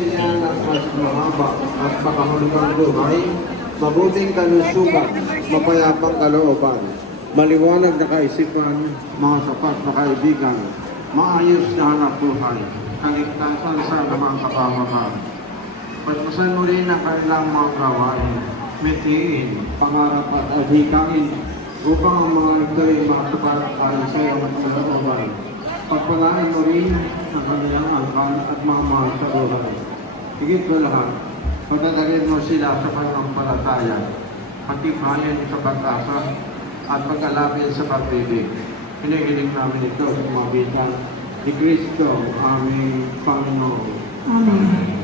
kasigsigan at mas mahaba at makahulugang buhay, mabuting kalusugan, mapayapang kalooban, maliwanag na kaisipan, mga sapat na kaibigan, maayos na hanap buhay, kaligtasan sa anumang kapamakan. Pagpasan mo rin ang kanilang mga gawain, mitiin, pangarap at adhikain, upang ang mga ito ay makasapat para sa iyo at kalooban. Pagpalaan mo rin ang kanilang angkan at mga mahal sa buhay. Higit ko lahat, pagdadalhin mo sila sa pananampalataya, patibayan sa pag-asa, at pag-alapin sa pag-ibig. Hinihiling namin ito sa pamagitan ni Kristo, aming Panginoon. Amen.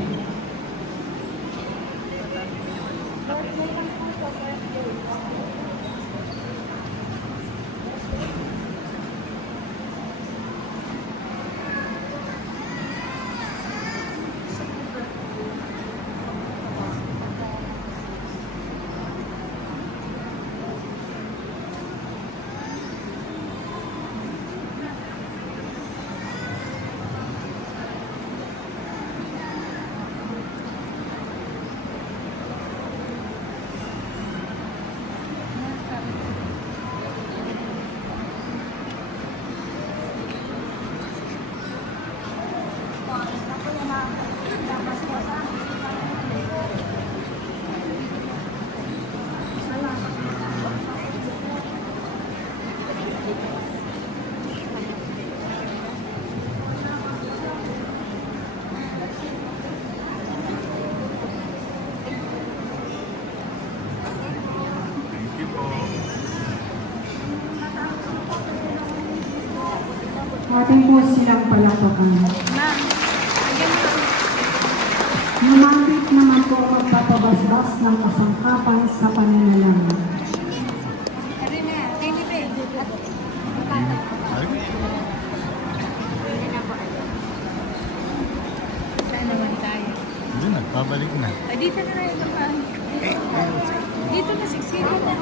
Ating po silang palakpakan. Lumapit naman po magpapabasbas ng kasangkapan sa pananalaman. Saan naman tayo? Doon, nagpabalik na. Dito na rin. Dito na siksika.